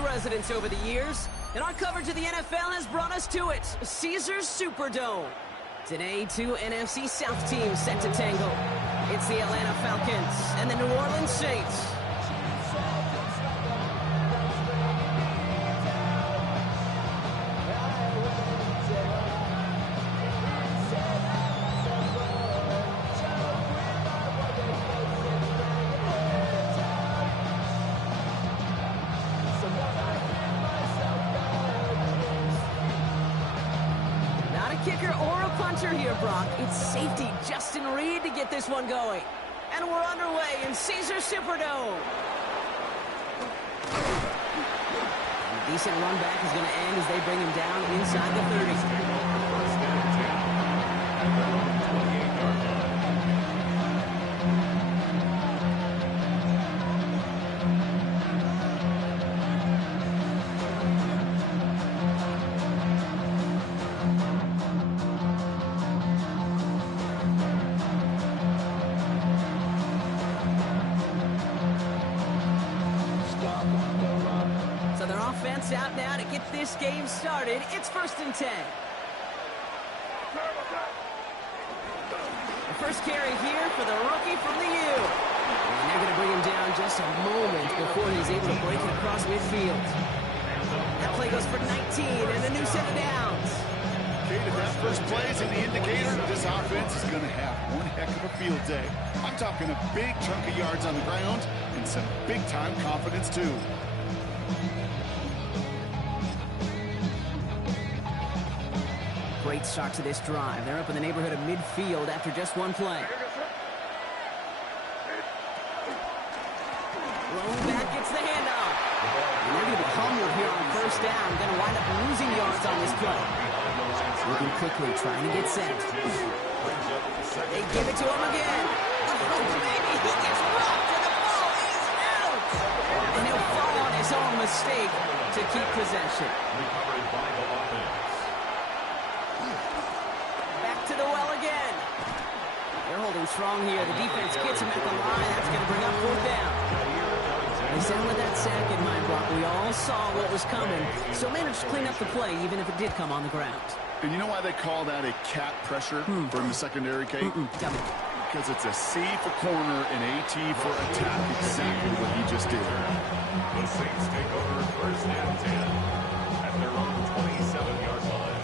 residents over the years, and our coverage of the NFL has brought us to it, Caesars Superdome. Today, two NFC South teams set to tangle. It's the Atlanta Falcons and the New Orleans Saints. Kicker or a punter here, Brock. It's safety Justin Reed to get this one going. And we're underway in Caesars Superdome. A decent run back is going to end as they bring him down inside the 30. Out now to get this game started. It's 1st and 10. The first carry here for the rookie from the U. And they're going to bring him down just a moment before he's able to break it across midfield. That play goes for 19 and a new set of downs. Kate, if that first play is an indicator, this offense is going to have one heck of a field day. I'm talking a big chunk of yards on the ground and some big-time confidence, too. Great start to this drive. They're up in the neighborhood of midfield after just one play. Lone back gets the handoff. And they're going to be humbled here on 1st down. Going to wind up losing yards on this play. Moving quickly, trying to get set. They give it to him again. Oh, baby, he gets rocked, and the ball is out. And he'll fall on his own mistake to keep possession. Recovered by the offense. To the well again. They're holding strong here. The defense gets him at the line. That's going to bring up 4th down. They said with that sack in mind, Brock, we all saw what was coming, so managed to clean up the play, even if it did come on the ground. And you know why they call that a cat pressure from the secondary, Kate? Tell me. Because it's a C for corner and AT for attack. Exactly what he just did. The Saints take over 1st and 10 at their own 27-yard line.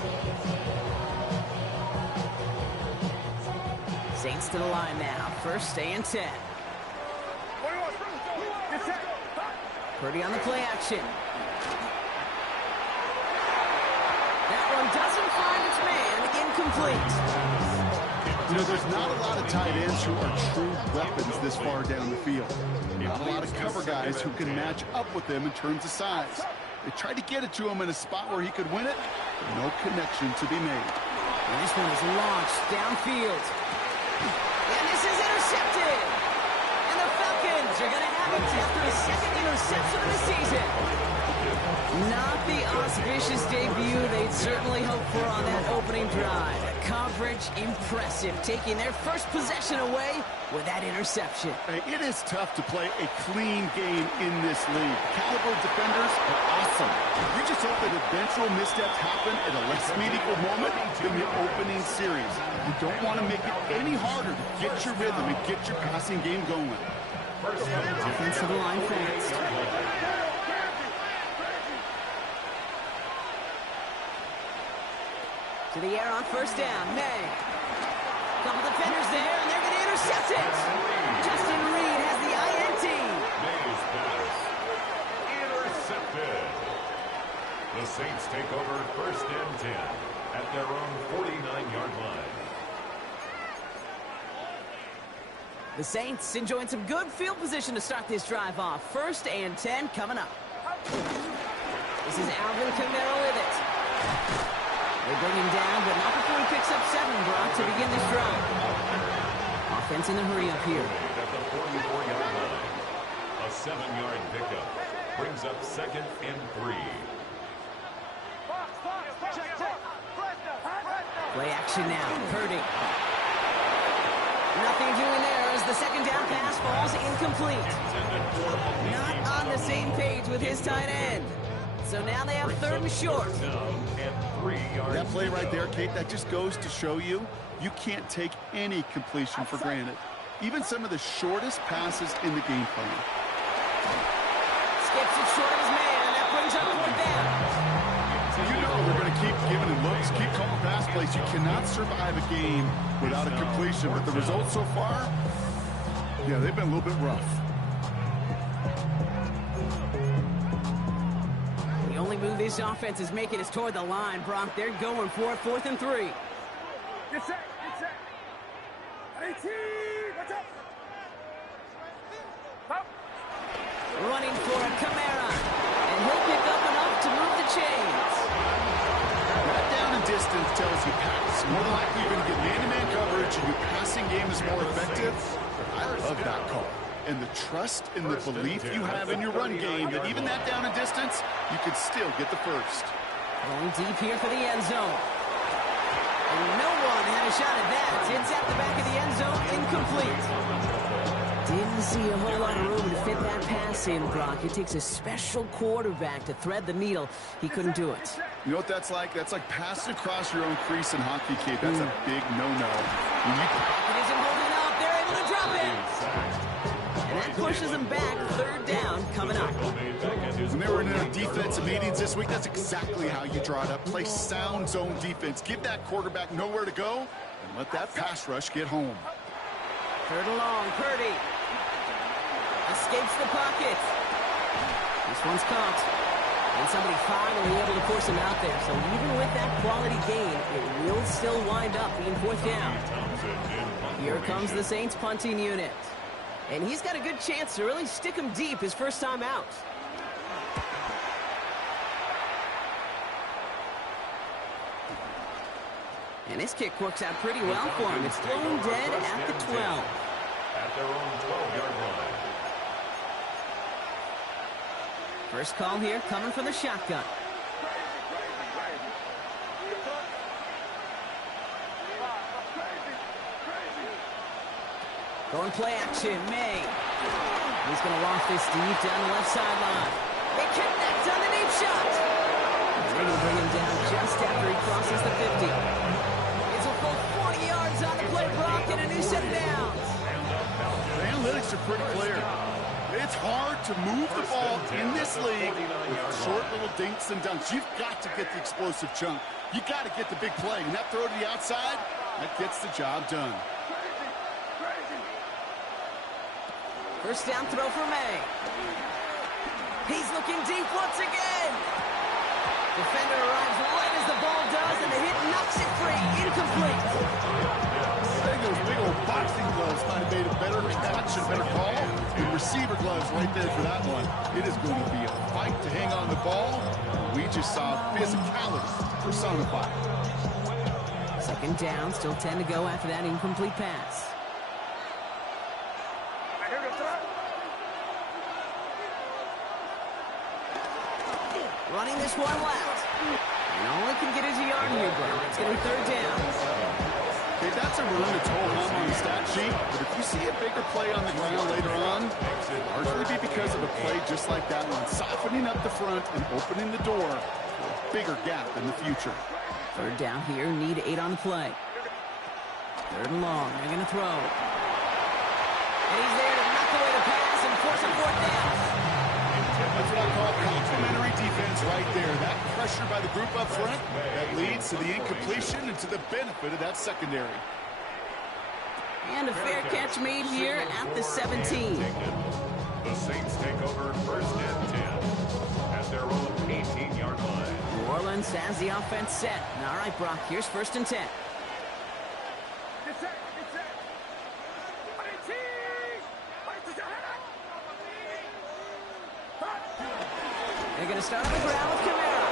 Saints to the line now. 1st and 10. Purdy on the play action. That one doesn't find its man. Incomplete. You know, there's not a lot of tight ends who are true weapons this far down the field. Not a lot of cover guys who can match up with them in terms of size. They tried to get it to him in a spot where he could win it, but no connection to be made. And this one is launched downfield. And this is intercepted. And the Falcons are going to have it after a 2nd interception of the season. Not the auspicious debut they'd certainly hoped for on that opening drive. Coverage impressive, taking their first possession away with that interception. Hey, it is tough to play a clean game in this league. Caliber defenders are awesome. You just hope that eventual missteps happen at a less meaningful moment than the opening series. You don't want to make it any harder to get your rhythm and get your passing game going. Defensive line fast. To the air on 1st down. May. Couple defenders there, and they're going to intercept it. Justin Reed has the INT. May's pass. Intercepted. The Saints take over 1st and 10 at their own 49-yard line. The Saints enjoying some good field position to start this drive off. 1st and 10 coming up. This is Alvin Kamara with it. They bring him down, but not before he picks up 7, Brock, to begin this drive. Offense in the hurry up here. At the 44-yard line, a 7-yard pickup brings up 2nd and 3. Play action now. Purdy. Nothing doing there as the second down pass falls incomplete. Not on the same page with his tight end. So now they have third and short. That play right there, Kate, that just goes to show you can't take any completion for granted. Even some of the shortest passes in the game plan. Skips it short of his man, and that brings up fourth down. You know they're going to keep giving him looks, keep calling pass plays. You cannot survive a game without a completion. But the results so far, yeah, they've been a little bit rough. The only move this offense is making is toward the line, Brock. They're going for it, 4th and 3. Get set, get set. 18, watch out. Up. Running for a Kamara, and he'll pick up enough to move the chains. That down and distance tells you pass. More than likely you're going to get man-to-man coverage and your passing game is more effective. I love that call. And the trust and the belief you have in your run game that even that down and distance, you could still get the first. Going deep here for the end zone. And no one had a shot at that. It's at the back of the end zone, incomplete. Didn't see a whole lot of room to fit that pass in, Brock. It takes a special quarterback to thread the needle. He couldn't do it. You know what that's like? That's like passing across your own crease in hockey, Kate. That's a big no-no. It isn't holding up. They're able to drop it. And that pushes them back. Third down coming up. When they were in their defensive meetings this week, that's exactly how you draw it up. Play sound zone defense. Give that quarterback nowhere to go and let that pass rush get home. Third and long, Purdy. Escapes the pocket. This one's caught. And somebody finally able to force him out there. So even with that quality gain, it will still wind up being 4th down. Here comes the Saints punting unit. And he's got a good chance to really stick him deep his first time out. And this kick works out pretty well for him. It's thrown dead at the 12. At their own 12-yard line. First call here coming from the shotgun. Going play action, May. He's going to loft this deep down the left sideline. They connect on the deep shot. They're going to bring him down just after he crosses the 50. It's a full 40 yards on the play, Brock, and a new set of downs. The analytics are pretty clear. It's hard to move the ball in this league with short little dinks and dunks. You've got to get the explosive chunk. You got to get the big play. And that throw to the outside, that gets the job done. First down throw for May. He's looking deep once again. Defender arrives right as the ball does, and the hit knocks it free. Incomplete. I think those big old boxing gloves might have made a better catch and better call. The receiver gloves right there for that one. It is going to be a fight to hang on the ball. We just saw physicality personified. Second down, still 10 to go after that incomplete pass. Running this one left. And all he can get is a yard here, bro. It's going to be third down. Okay, that's a run to tow home on the stat sheet, but if you see a bigger play on the ground later on, it'll largely be because of a play just like that one, softening up the front and opening the door for a bigger gap in the future. Third down here, need 8 on the play. Third and long, they're going to throw. And he's there to knock away the pass and force a fourth down. That's what I call complimentary defense right there. That pressure by the group up front, that leads to the incompletion and to the benefit of that secondary. And a fair catch made here at the 17. The Saints take over first and 10 at their own 18-yard line. New Orleans has the offense set. All right, Brock, here's first and 10. Get set, get set. 18. They're going to start on the ground with Kamara.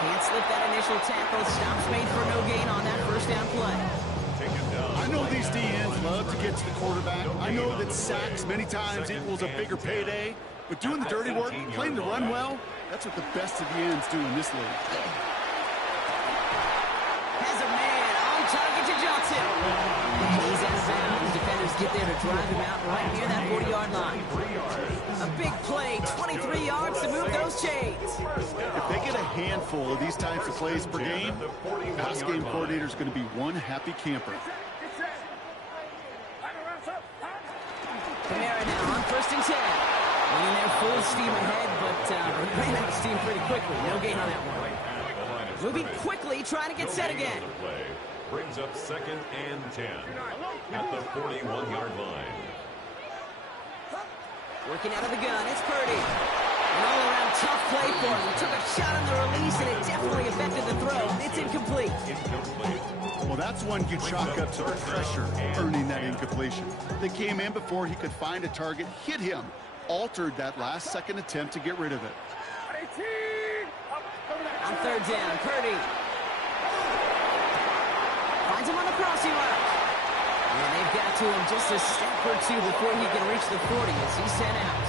Can't slip that initial tackle. Stops made for no gain on that first down play. I know these DNs love to get to the quarterback. I know that sacks many times equals a bigger payday. But doing the dirty work, playing the run well, that's what the best of the ends do in this league. Has a man on target to Johnson. And he's out of bounds. Defenders get there to drive him out right near that 40-yard line. A big play, 23 yards to move those chains. If they get a handful of these types of plays per game, pass game coordinator is going to be one happy camper. Kamara now on 1st and 10. Running there full steam ahead, but ran out of steam pretty quickly. No gain on that one. Moving quickly, trying to get set again. Brings up 2nd and 10 at the 41-yard line. Working out of the gun, it's Purdy. An all-around tough play for him. He took a shot on the release, and it definitely affected the throw. It's incomplete. Well, that's one you chalk up to the pressure earning that incompletion. They came in before he could find a target, hit him, altered that last-second attempt to get rid of it. On 3rd down, Purdy finds him on the crossing route. And they've got to him just a step or two before he can reach the 40 as he's sent out.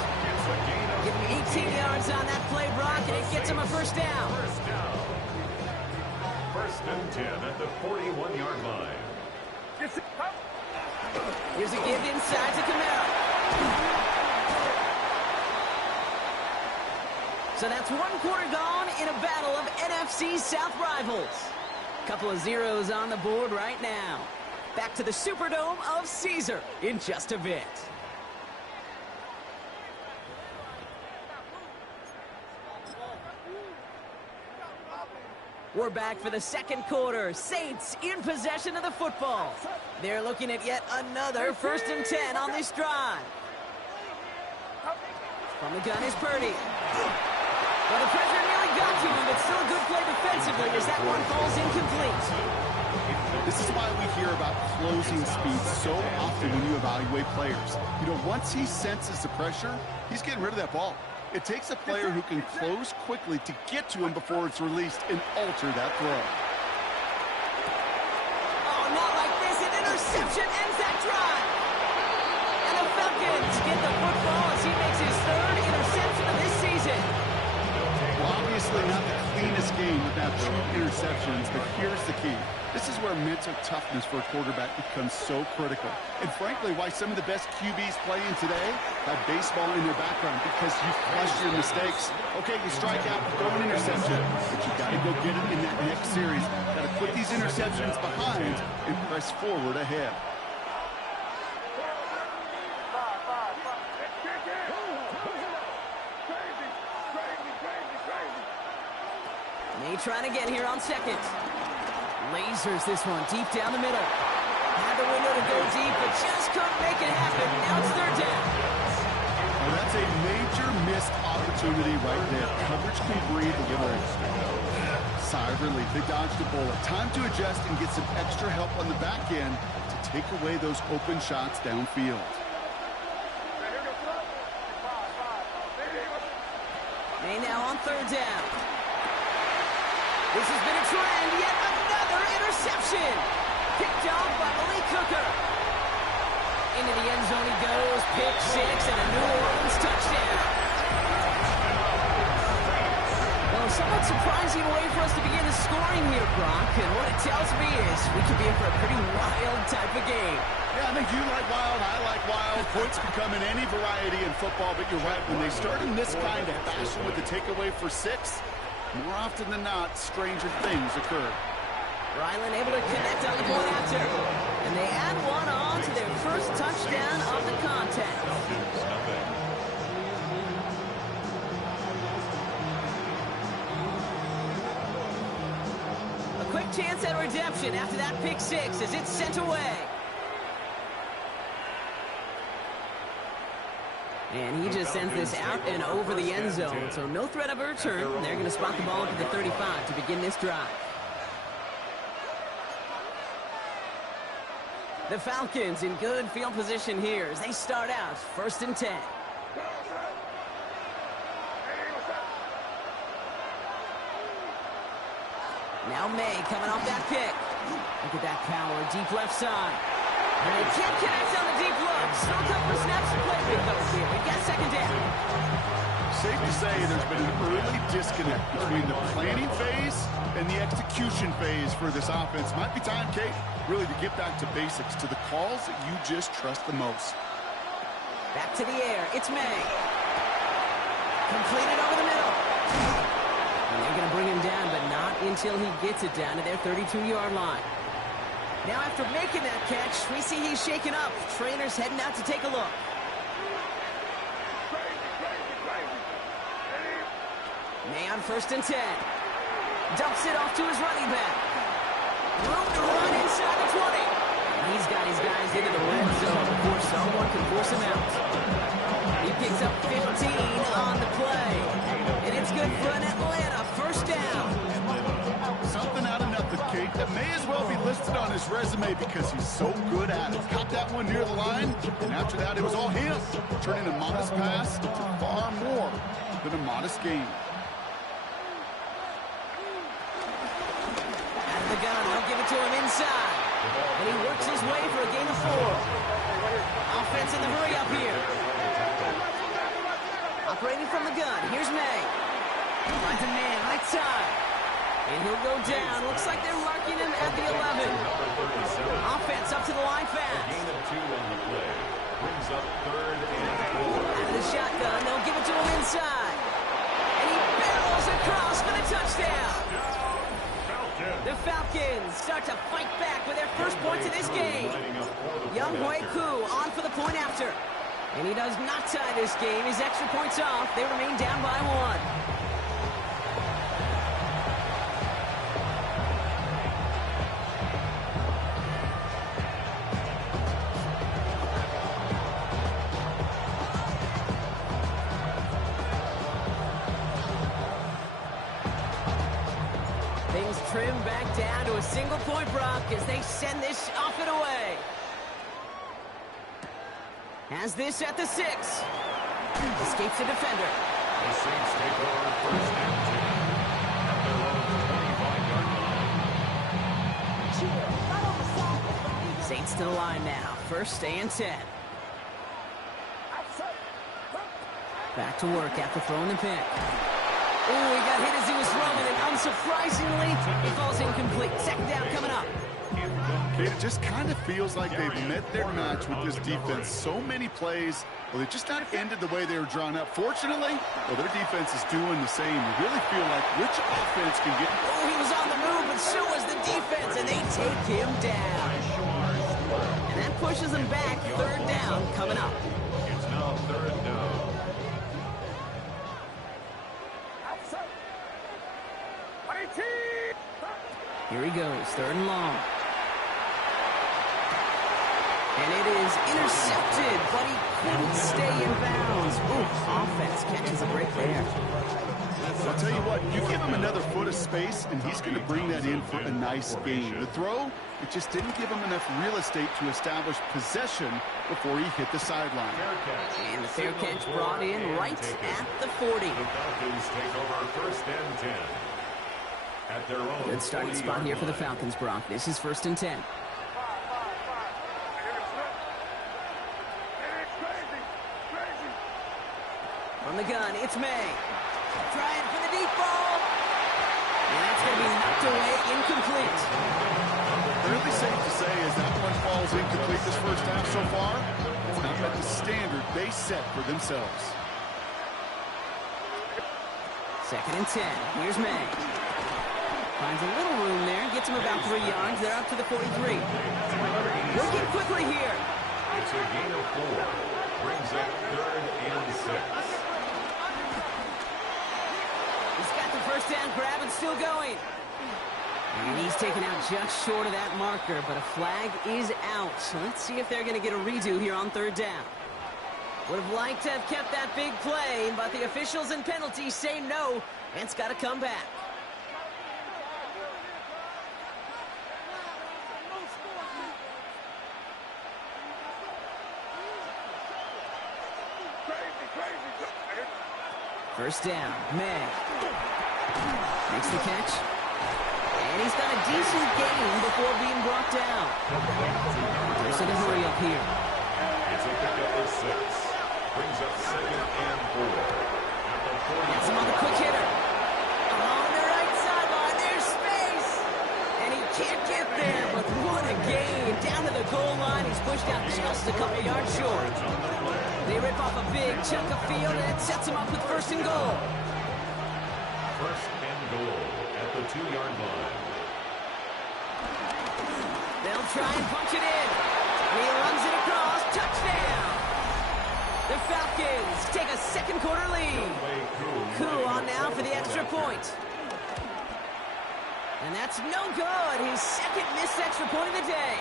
Give him 18 yards on that play, Brock, and it gets him a 1st down. 1st and 10 at the 41-yard line. Here's a give inside to Kamara. So that's 1 quarter gone in a battle of NFC South rivals. Couple of zeros on the board right now. Back to the Superdome of Caesar in just a bit. We're back for the 2nd quarter. Saints in possession of the football. They're looking at yet another 1st and 10 on this drive. From the gun is Purdy. Well, the pressure nearly got to him, but still a good play defensively as that one falls incomplete. This is why we hear about closing speed so often when you evaluate players. You know, once he senses the pressure, he's getting rid of that ball. It takes a player who can close quickly to get to him before it's released and alter that throw. Oh, not like this. An interception ends that drive. And the Falcons get the football as he makes his 3rd interception of this season. Well, obviously not the cleanest game without 2 interceptions, but here's the key. This is where mental toughness for a quarterback becomes so critical. And frankly, why some of the best QBs playing today have baseball in their background, because you flush your mistakes. Okay, you strike out, throw an interception, but you got to go get it in that next series. Got to put these interceptions behind and press forward ahead. May trying to get here on 2nd. Lasers this one deep down the middle. Had the window to go deep, but just couldn't make it happen. Now it's 3rd down. Well, that's a major missed opportunity right there. Coverage can breathe a little. Sigh of relief. They dodged a bullet. Time to adjust and get some extra help on the back end to take away those open shots downfield. May now on 3rd down. This has been a trend. Yet another interception. Picked off by Malik Hooker. Into the end zone he goes. Pick 6 and a New Orleans touchdown. Well, somewhat surprising way for us to begin the scoring here, Brock. And what it tells me is we could be in for a pretty wild type of game. Yeah, I think you like wild, I like wild. Points can come in any variety in football, but you're right. When they start in this kind of fashion with the takeaway for 6, more often than not, stranger things occur. Ryland able to connect on the point after. And they add one on to their first touchdown of the contest. A quick chance at redemption after that pick 6 as it's sent away. And he just sends this out and over the end zone. So no threat of a return. They're going to spot the ball up at the 35 to begin this drive. The Falcons in good field position here as they start out 1st and 10. Now May coming off that kick. Look at that power, deep left side. And they can't connect on the deep look. Still a couple of snaps to play with though here. We got 2nd down. safe to say there's been an early disconnect between the planning phase and the execution phase for this offense. Might be time, Kate, really to get back to basics, to the calls that you just trust the most. Back to the air. It's May. Completed over the middle. And they're going to bring him down, but not until he gets it down to their 32-yard line. Now, after making that catch, we see he's shaken up. Trainer's heading out to take a look. May on 1st and 10. Dumps it off to his running back. Room to run inside the 20. And he's got his guys into the red zone before someone can force him out. He picks up 15 on the play. And it's good for an Atlanta first down. Something out of nothing, Kate, that may as well be listed on his resume because he's so good at it. Caught that one near the line, and after that it was all him, turning a modest pass to far more than a modest gain. The gun, they'll give it to him inside. And he works his way for a gain of 4. Offense in the hurry up here. Operating from the gun, here's May. Finds a man right side. And he'll go down. Looks like they're marking him at the 11. Offense up to the line fast. Gain of 2 on the play. Brings up 3rd and 4. Out of the shotgun, they'll give it to him inside. And he barrels across for the touchdown. The Falcons start to fight back with their first points of this game. Young Hui Koo on for the point after. And he does not tie this game. His extra points off. They remain down by 1. Things trim back down to a single-point Brock as they send this off and away. Has this at the 6. Escapes the defender. The Saints take over 1st and 10 at their own 25-yard line. Saints to the line now. 1st and 10. Back to work after throwing the pick. Oh, he got hit as he was throwing, and unsurprisingly, he falls incomplete. 2nd down coming up. It just kind of feels like they've met their match with this defense. So many plays, well, they just not ended the way they were drawn up. Fortunately, well, their defense is doing the same. You really feel like which offense can get... Oh, he was on the move, but so was the defense, and they take him down. And that pushes them back. 3rd down coming up. It's now 3rd down. Here he goes, 3rd and long. And it is intercepted, but he couldn't stay in bounds. Ooh, offense catches a break there. I'll tell you what, you give him another foot of space, and he's going to bring that in for a nice gain. The throw, it just didn't give him enough real estate to establish possession before he hit the sideline. And the fair catch brought in right at the 40. The Falcons take over 1st and 10 at their own. Good starting spot here for the Falcons, Brock. This is 1st and 10. From the gun, it's May. Trying for the deep ball. And that's going to be knocked away, incomplete. Fairly safe to say as that one falls incomplete this first half so far, it's not met the standard they set for themselves. 2nd and 10. Here's May. Finds a little room there. Gets him about 3 yards. They're up to the 43. Working quickly here. It's a gain of 4. Brings up 3rd and 6. He's got the first down grab and still going. And he's taken out just short of that marker, but a flag is out. So let's see if they're going to get a redo here on 3rd down. Would have liked to have kept that big play, but the officials and penalties say no, and it's got to come back. First down, May. Makes the catch. And he's got a decent gain before being brought down. There's a hurry up here. It's a pickup of 6. Brings up 2nd and 4 at the Gets him on the quick hitter. On the right sideline, there's space. And he can't get there, but what a gain. Down to the goal line, he's pushed out just a couple yards short. They rip off a big chunk of field, and it sets him up with first and goal. First and goal at the 2-yard line. They'll try and punch it in. He runs it across. Touchdown! The Falcons take a second quarter lead. Koo on now for the extra point. And that's no good. His second missed extra point of the day.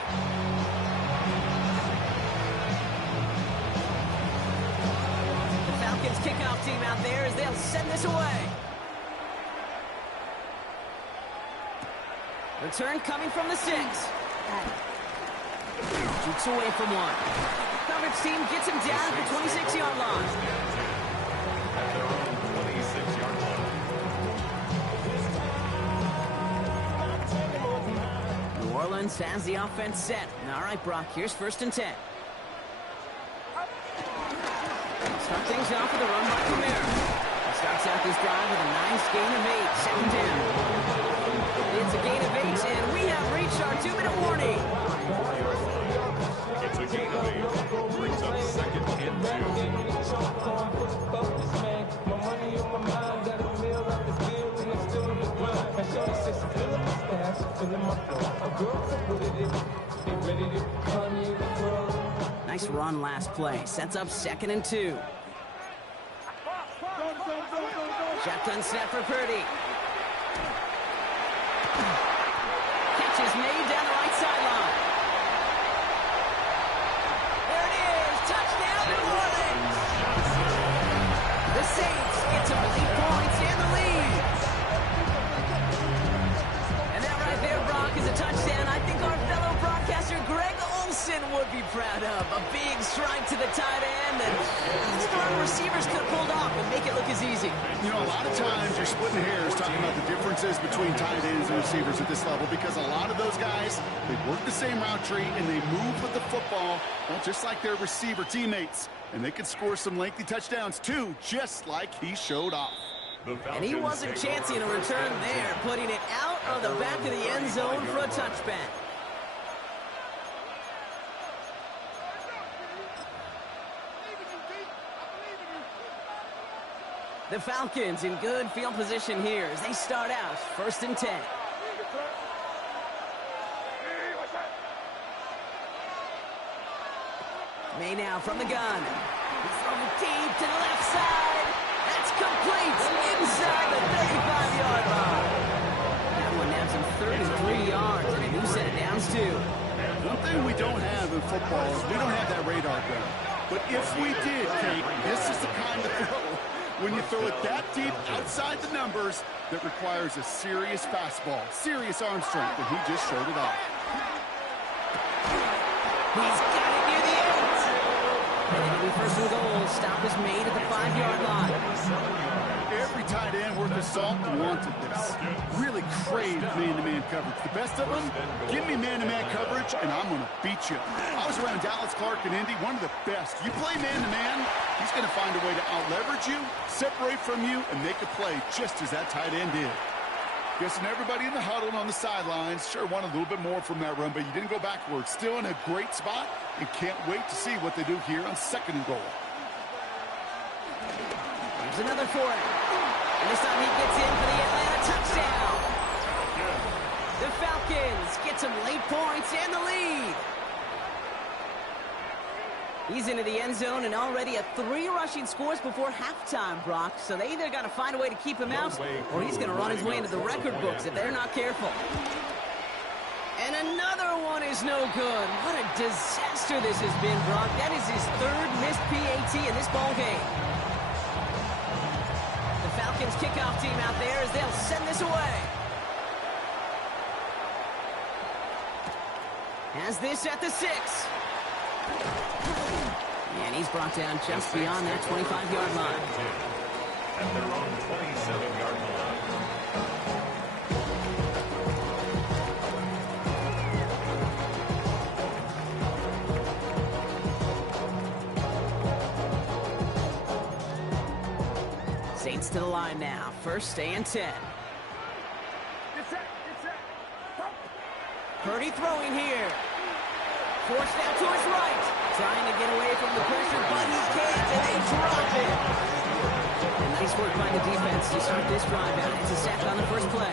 The Falcons kickoff team out there as they'll send this away. Return coming from the 6. Shoots away from one. Coverage team gets him down at the 26-yard line. At their own 26-yard line. New Orleans has the offense set. All right, Brock, here's first and 10. Start things off with a run by Kamara. He starts out this drive with a nice gain of 8. Second down. It's a gain of 8, and we have reached our 2-minute warning. It's a gain of 8. Brings up second and 2. Nice run last play. Sets up second and 2. Shotgun snap for Purdy. Catch is made down the right sideline. There it is. Touchdown, New Orleans. The Saints get some elite points and the lead. And that right there, Brock, is a touchdown I think our fellow broadcaster Greg Olsen would be proud of. A big strike to the tight end that our receivers could have pulled off and make it look as easy. You know, a lot of times you're splitting hairs talking about the differences between tight ends and receivers at this level because a lot of those guys, they work the same route tree and they move with the football, well, just like their receiver teammates. And they can score some lengthy touchdowns too, just like he showed off. And he wasn't chancing a return there, putting it out of the back of the end zone for a touchback. The Falcons in good field position here as they start out first and 10. May now from the gun. Throw deep to the left side. That's complete inside the 35-yard line. That one nabs him 33 yards and a new set of downs too. One thing we don't have in football is we don't have that radar gun. But if we did, Kate, this is the kind of throw when you throw it that deep outside the numbers that requires a serious fastball, serious arm strength, and he just showed it off. He's got it near the end. And it'll be first and goal. Stop is made at the 5-yard line. Every tight end worth his salt wanted this. Really craved man-to-man coverage. The best of them, give me man-to-man coverage, and I'm going to beat you. I was around Dallas Clark and Indy, one of the best. You play man-to-man, he's going to find a way to out-leverage you, separate from you, and make a play just as that tight end did. Guessing everybody in the huddle and on the sidelines sure wanted a little bit more from that run, but you didn't go backwards. Still in a great spot, and can't wait to see what they do here on second and goal. Here's another for him. And this time he gets in for the Atlanta touchdown. The Falcons get some late points and the lead. He's into the end zone and already at 3 rushing scores before halftime, Brock. So they either got to find a way to keep him out or he's going to run his way into the record books if they're not careful. And another one is no good. What a disaster this has been, Brock. That is his 3rd missed PAT in this ball game. The Falcons kickoff team out there as they'll send this away. Has this at the 6. And he's brought down just beyond that 25-yard line. At their own 27-yard line. Saints to the line now. First and 10. Get set. Get set. Pump. Purdy throwing here. Forced out to his right. Trying to get away from the pressure, but he can't, and they drop it. And nice work by the defense to start this drive out. It's a sack on the first play.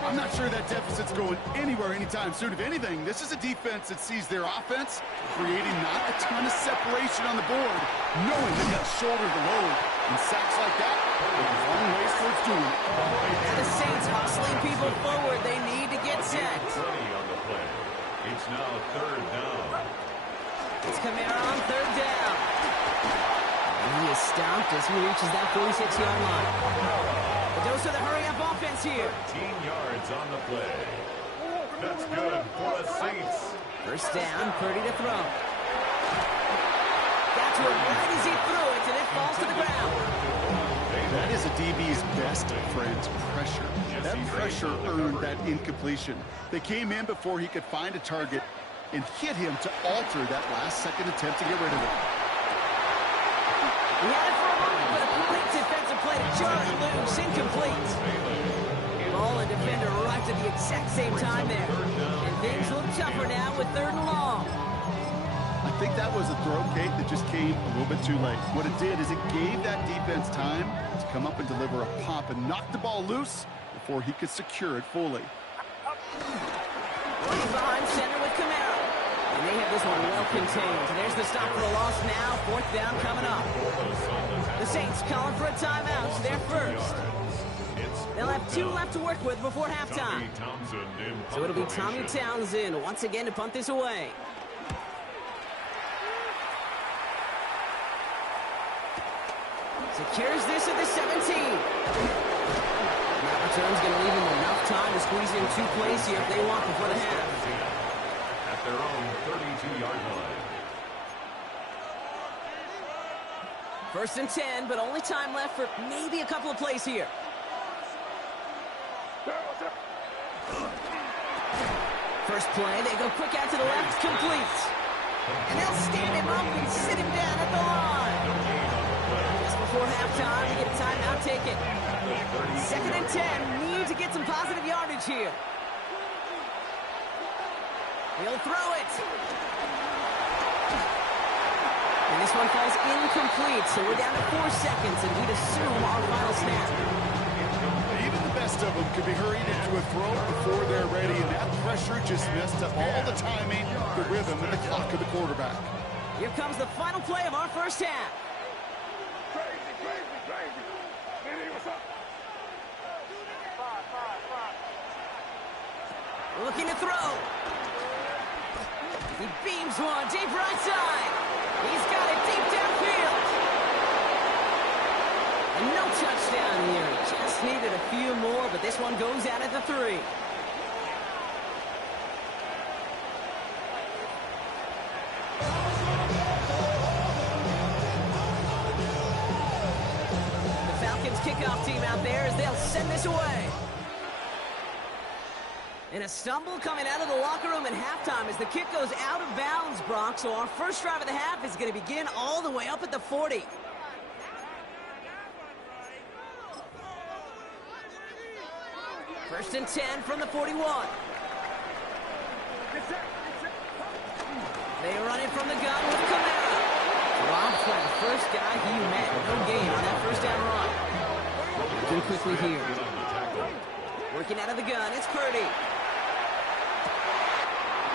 I'm not sure that deficit's going anywhere anytime soon. If anything, this is a defense that sees their offense creating not a ton of separation on the board, knowing they've got to shoulder the load. And sacks like that, there's long ways towards doing it. And the Saints hustling people forward. They need to get set. Ready on the play. It's now third down. It's Kamara on third down. And he is stopped as he reaches that 46-yard line. The dose of the hurry-up offense here. 13 yards on the play. That's good for the Saints. First down, Purdy to throw. Got to it right as he threw it, and it falls to the ground. That is a DB's best friend, pressure. That pressure earned that incompletion. They came in before he could find a target and hit him to alter that last-second attempt to get rid of it. He had it for a moment, but a great defensive play to jar it loose, incomplete. Ball and defender arrived at the exact same time there. And things look tougher now with third and long. I think that was a throw, Kate, that just came a little bit too late. What it did is it gave that defense time to come up and deliver a pop and knock the ball loose before he could secure it fully. Running behind center with Kamara. And they have this one well contained. There's the stop for a loss now. Fourth down coming up. The Saints calling for a timeout. They're first. They'll have 2 left to work with before halftime. So it'll be Tommy Townsend once again to punt this away. Secures this at the 17. That return's going to leave them enough time to squeeze in 2 plays here if they want before the half. At their own 32-yard line. First and 10, but only time left for maybe a couple of plays here. First play, they go quick out to the left, complete. And they'll stand him up and sit him down at the line. Just before halftime, we get a timeout taken. Second and 10, need to get some positive yardage here. He'll throw it. And this one falls incomplete, so we're down to 4 seconds, and we'd assume our final snap. Even the best of them could be hurried into a throw before they're ready, and that pressure just messed up all the timing, the rhythm, and the clock of the quarterback. Here comes the final play of our first half. Crazy, crazy, crazy. Nene, what's up? Five. Looking to throw. He beams one deep right side. He's got it deep downfield. And no touchdown here. Just needed a few more, but this one goes out at the 3. The Falcons kickoff team out there as they'll send this away. And a stumble coming out of the locker room at halftime as the kick goes out of bounds, Brock. So our first drive of the half is going to begin all the way up at the 40. First and 10 from the 41. They run it from the gun with Kamara. Rob for the first guy he met. No gain on that first down run. Working quickly here. Working out of the gun, it's Purdy.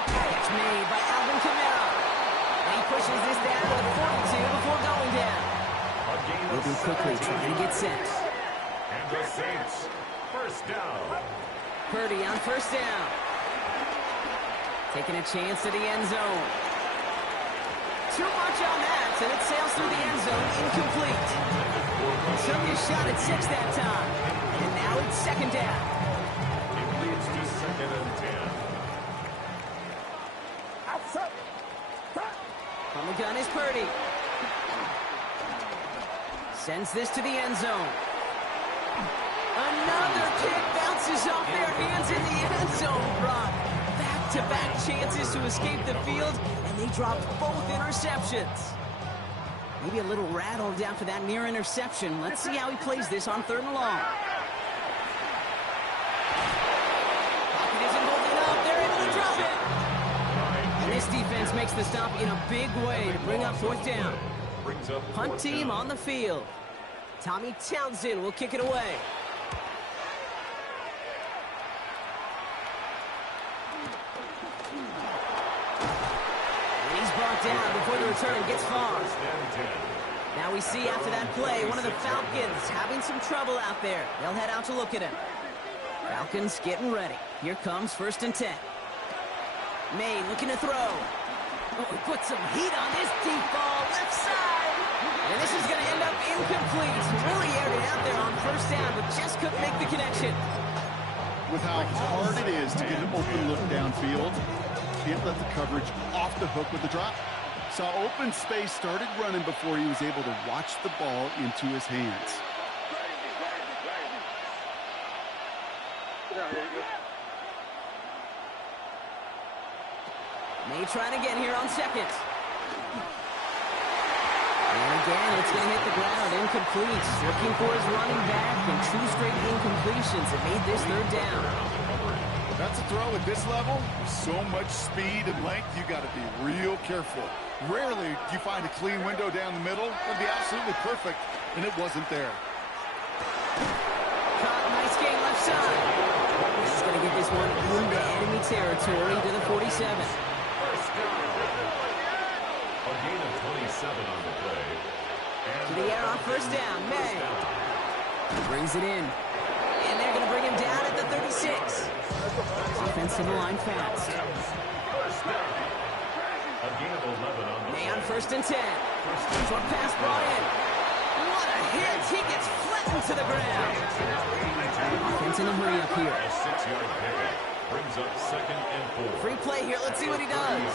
Catch made by Alvin Kamara. And he pushes this down to the 42 before going down. Moving quickly, trying to get set. And the Saints, first down. Purdy on first down. Taking a chance to the end zone. Too much on that, and it sails through the end zone, incomplete. Took his shot at 6 that time. And now it's second down. It leads to second and 10. Outside. From the gun is Purdy. Sends this to the end zone. Another kick bounces off their hands in the end zone, Brock. Back-to-back chances to escape the field, and they dropped both interceptions. Maybe a little rattled after that near interception. Let's see how he plays this on 3rd and long. Pocket isn't holding up. They're able to drop it. And this defense makes the stop in a big way to bring up 4th down. Punt team on the field. Tommy Townsend will kick it away. And he's brought down before the return gets far. Now we see after that play, one of the Falcons having some trouble out there. They'll head out to look at him. Falcons getting ready. Here comes 1st and 10. May looking to throw. Oh, he put some heat on this deep ball, left side. And this is going to end up incomplete. Really aired it out there on 1st down, but just couldn't make the connection. With how hard it is to get an open look downfield, can't let the coverage off the hook with the drop. Saw open space, started running before he was able to watch the ball into his hands. May trying again here on 2nd. And again, it's going to hit the ground, incomplete. Looking for his running back, and 2 straight incompletions that made this 3rd down. That's a throw at this level. So much speed and length, you got to be real careful. Rarely do you find a clean window down the middle. It'd be absolutely perfect, and it wasn't there. Caught, nice game left side. He's going to get this one into enemy territory to the 47. A gain of 27 on the play. To the air on 1st down, May. Brings it in. And they're going to bring him down at the 36. Offensive line fast. A gain of 11 on the May on 1st and 10. Short pass brought in. What a hit. He gets flattened to the ground. Offense in a hurry up here. A 6-yard pickup brings up 2nd and 4. Free play here. Let's see what he does.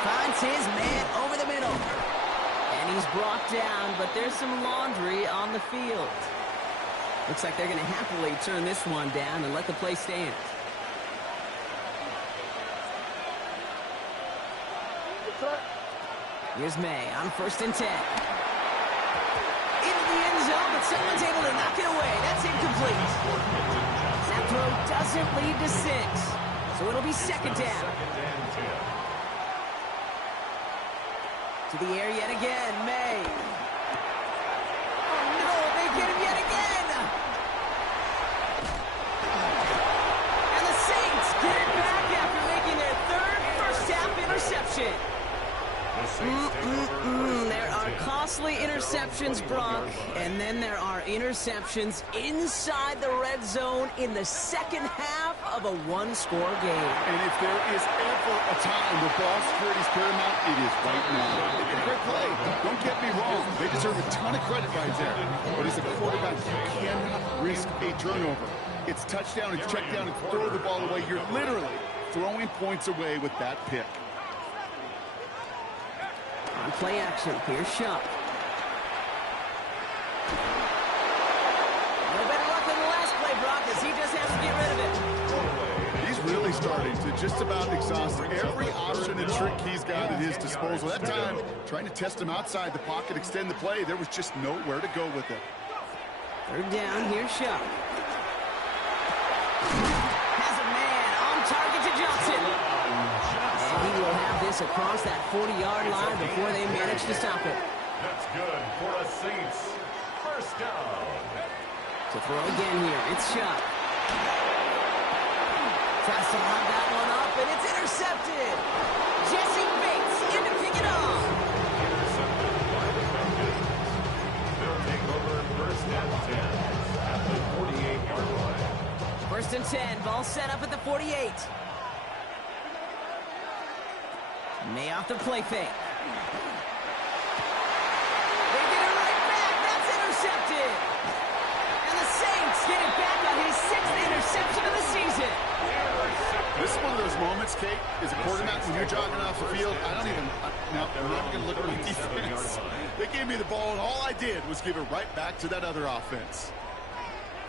Finds his man over the middle. And he's brought down, but there's some laundry on the field. Looks like they're going to happily turn this one down and let the play stand. Here's May on 1st and 10. Into the end zone, but someone's able to knock it away. That's incomplete. That throw doesn't lead to 6. So it'll be 2nd down. To the air yet again, May. Oh no, they get him yet again. And the Saints get it back after making their 3rd first-half interception. There are costly interceptions, Brock, and then there are interceptions inside the red zone in the 2nd half of a 1-score game. And if there is ever a time where ball security is paramount, it is right now. They did a great play. Don't get me wrong. They deserve a ton of credit right there. But as a quarterback, you cannot risk a turnover. It's touchdown, it's check down, and throw the ball away. You're literally throwing points away with that pick. On play action, here's Shuck. No better luck than the last play, Brock, as he just has to get rid of it. He's really starting to just about exhaust every option and trick he's got at his disposal. That time, trying to test him outside the pocket, extend the play, there was just nowhere to go with it. 3rd down, here's Shuck. Has a man on target to Johnson. And he will have this across that 40-yard line before they manage to stop it. That's good for a Saints 1st down. To throw again here, it's Shuck. Tries to line that one up, and it's intercepted. Jesse Bates in to pick it off. Intercepted by the Falcons. They'll take over 1st and 10 at the 48-yard line. 1st and 10, ball set up at the 48. May off the play fake. They get it right back. That's intercepted. And the Saints get it back on his 6th interception of the season. This is one of those moments, Kate, as a quarterback, when you're jogging off the field, I'm not even going to look at the defense. They gave me the ball, and all I did was give it right back to that other offense.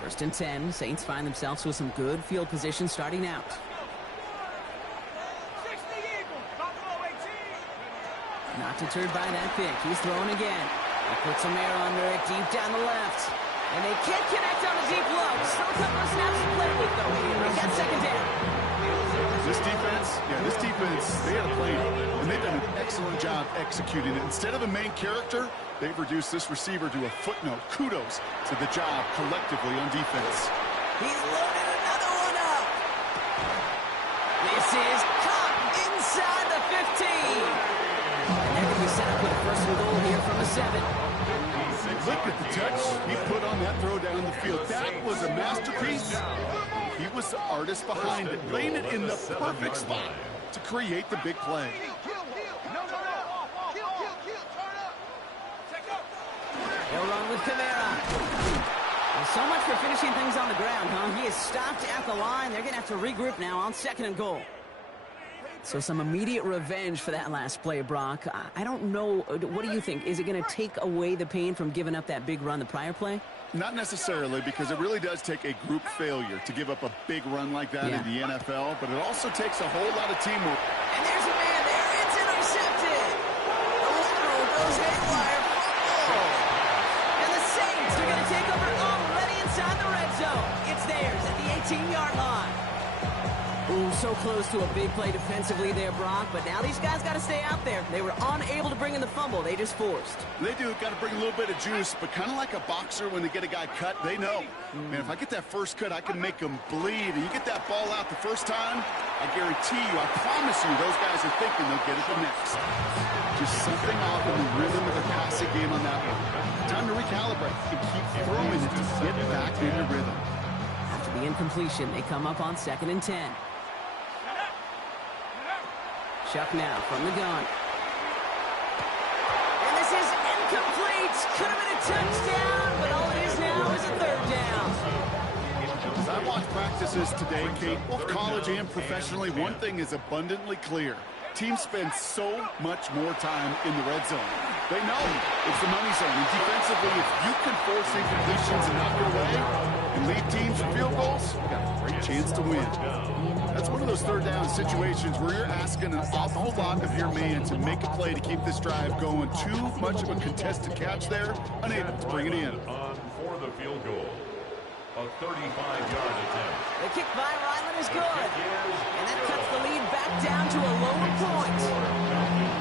1st and 10, Saints find themselves with some good field position starting out. 9 Not deterred by that pick. He's throwing again. He puts some air under it, deep down the left. And they can't connect on the deep low. Still a couple of snaps to play with, though. They got second down. This defense, they had a plan, and they've done an excellent job executing it. Instead of a main character, they've reduced this receiver to a footnote. Kudos to the job collectively on defense. He's loaded another one up. This is caught inside the 15. And they're going to be set up with a first and goal here from a 7. Look at the touch he put on that throw down the field. That was a masterpiece. He was the artist behind it, laying it in the perfect spot to create the big play. They'll run with Kamara. Well, so much for finishing things on the ground, huh? He is stopped at the line. They're going to have to regroup now on second and goal. So some immediate revenge for that last play, Brock. I don't know. What do you think? Is it going to take away the pain from giving up that big run the prior play? Not necessarily, because it really does take a group failure to give up a big run like that in the NFL, but it also takes a whole lot of teamwork. And there's a man there. It's intercepted. The lateral goes haywire. And the Saints are going to take over already inside the red zone. It's theirs at the 18-yard line. Ooh, so close to a big play defensively there, Brock, but now these guys got to stay out there. They were unable to bring in the fumble. They just forced. They do. Got to bring a little bit of juice, but kind of like a boxer when they get a guy cut, they know. Man, if I get that first cut, I can make him bleed. And you get that ball out the first time, I guarantee you, I promise you, those guys are thinking they'll get it the next. Just something off in the rhythm of the passing game on that one. Time to recalibrate and keep throwing it to get back into rhythm. After the incompletion, they come up on 2nd and 10. Chuck now from the gun. And this is incomplete. Could have been a touchdown, but all it is now is a 3rd down. As I watch practices today, Kate, both college and professionally, one thing is abundantly clear. Teams spend so much more time in the red zone. They know it's the money zone. And defensively, if you can force incompletions and knock it away and lead teams for field goals, you got a great chance to win. That's one of those 3rd down situations where you're asking an awful lot of your man to make a play to keep this drive going. Too much of a contested catch there, unable to bring it in. On for the field goal. A 35-yard attempt. The kick by Ryland is good. And that cuts the lead back down to a lower point.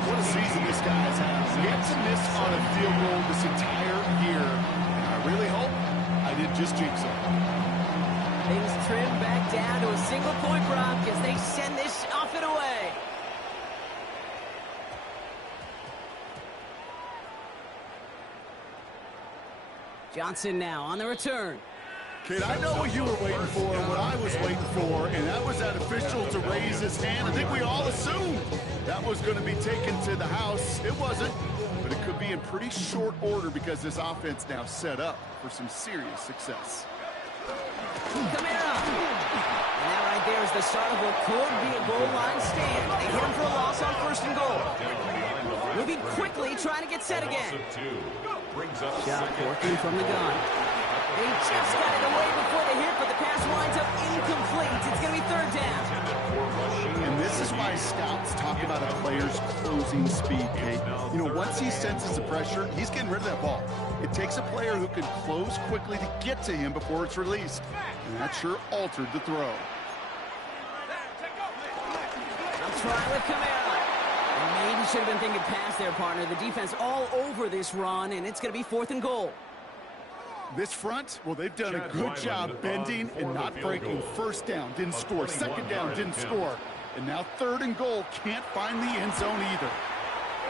What a season this guy has had. Yet to miss on a field goal this entire year. And I really hope I didn't just jinx him. Things trim back down to a single point, Brock, as they send this off and away. Johnson now on the return. Kid, I know what you were waiting for and what I was waiting for, and that was that official to raise his hand. I think we all assumed that was going to be taken to the house. It wasn't, but it could be in pretty short order because this offense now set up for some serious success. Kamara. And that right there is the start of what could be a goal line stand. They hit him for a loss on 1st and goal. Moving quickly, trying to get set again. Shot working from the gun. They just got it away before the hit, but the pass winds up incomplete. It's going to be 3rd down. And this is why scouts talk about a player's closing speed, Kate. You know, once he senses the pressure, he's getting rid of that ball. It takes a player who can close quickly to get to him before it's released. And that sure altered the throw. I'm trying with Kamara. And maybe should have been thinking pass there, partner. The defense all over this run, and it's going to be 4th and goal. This front, well, they've done a good job bending and not breaking. 1st down, didn't score. 2nd down, didn't score. And now 3rd and goal, can't find the end zone either.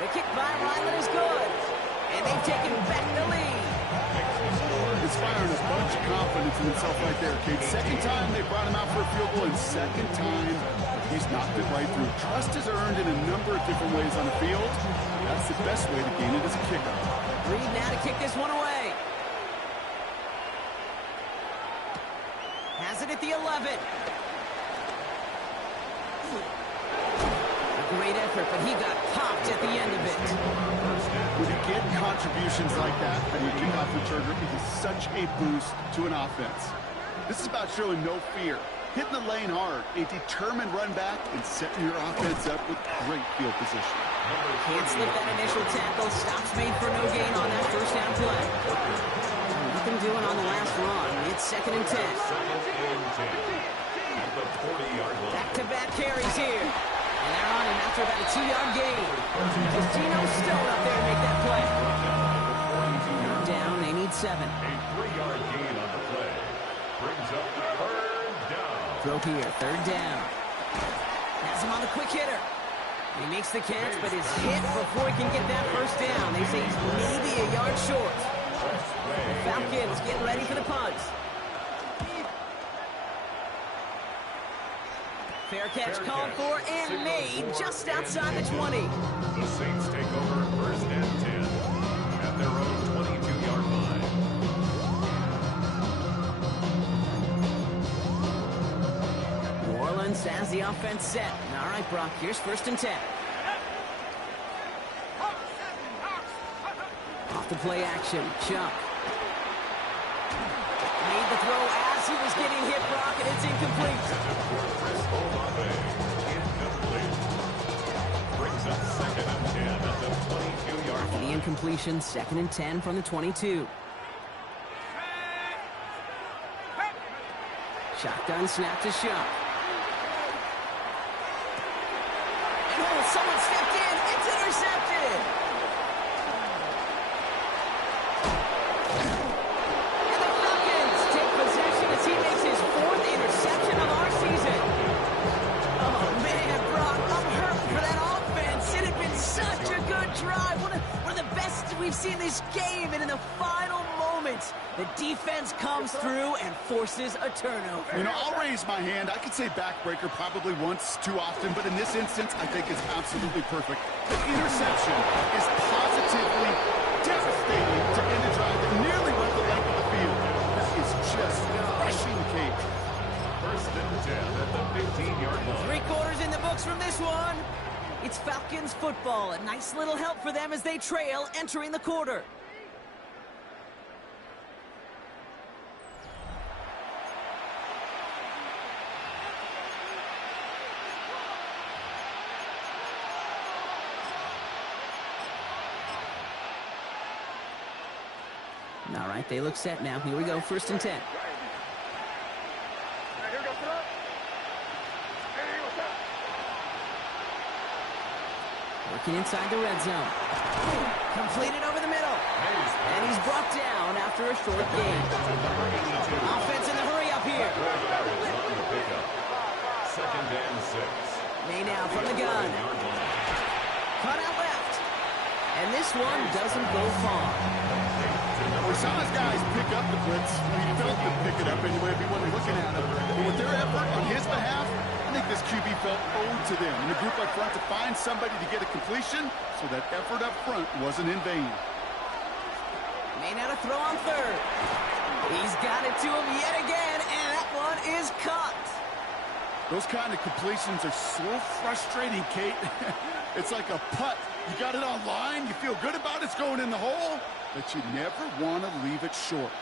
The kick by Ryland is good. And they've taken back the lead. Inspiring a bunch of confidence in himself right there, kid. 2nd time they brought him out for a field goal, and 2nd time he's knocked it right through. Trust is earned in a number of different ways on the field. That's the best way to gain it as a kicker. Reed now to kick this one away. Has it at the 11. A great effort, but he got popped at the end of it. When you get contributions like that from your kickoff returner, it is such a boost to an offense. This is about showing no fear, hitting the lane hard, a determined run back, and setting your offense up with great field position. Can't slip that initial tackle. Stops made for no gain on that first down play. Nothing doing on the last run. It's 2nd and 10. Second and 10 at the 40-yard line. Back-to-back carries here. And they're on him after about a 2-yard gain. Just Geno Stone up there to make that play. Down, they need 7. A 3-yard gain on the play. Brings up the 3rd down. Throw here, 3rd down. Has him on the quick hitter. He makes the catch, but is hit before he can get that first down. They say he's maybe a yard short. The Falcons getting ready for the punt. Fair catch called for and made just outside the 20. The Saints take over 1st and 10 at their own 22-yard line. New Orleans has the offense set. All right, Brock, here's 1st and 10. Off the play action, Chuck. Made the throw as he was getting hit, Brock, and it's incomplete. Brings up 2nd and 10 at the 22-yard After the line. incompletion, 2nd and 10 from the 22. Shotgun snap to Chuck. And someone stepped in. It's intercepted. And the Falcons take possession as he makes his 4th interception of our season. Oh, man, Brock, I'm hurt for that offense. It had been such a good drive. One of the best we've seen this game. And in the final moments, the defense comes through and forces a turnover. You know, I'll raise my hand. I could say backbreaker probably once too often, but in this instance, I think it's absolutely perfect. The interception is positively devastating to end a drive that nearly went the length of the field. That is just crushing, Kate. 1st and 10 at the 15-yard line. 3 quarters in the books from this one. It's Falcons football. A nice little help for them as they trail entering the quarter. All right, they look set now. Here we go, 1st and 10. Here we go, put up. Hey, what's up? Working inside the red zone. Completed over the middle. And he's brought down after a short gain. Offense in the hurry up here. Second and 6. May now from the gun. Cut out left. And this one doesn't go far. We saw his guys pick up the blitz. We felt them pick it up anyway if we wasn't looking at him. But with their effort on his behalf, I think this QB felt owed to them. And the group up front to find somebody to get a completion, so that effort up front wasn't in vain. May now to throw on 3rd. He's got it to him yet again, and that one is caught. Those kind of completions are so frustrating, Kate. It's like a putt. You got it on line, you feel good about it's going in the hole, but you never want to leave it short.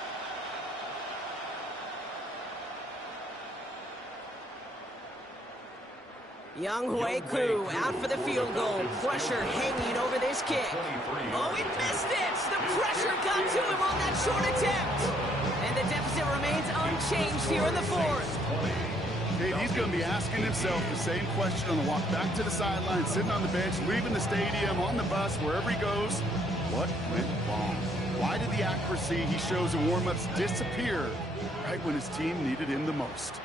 Young Hui Koo out for the field goal. Pressure hanging over this kick. Oh, he missed it! The pressure got to him on that short attempt. And the deficit remains unchanged here in the 4th. Kate, he's going to be asking himself the same question on the walk back to the sideline, sitting on the bench, leaving the stadium, on the bus, wherever he goes. What went wrong? Why did the accuracy he shows in warm-ups disappear right when his team needed him the most?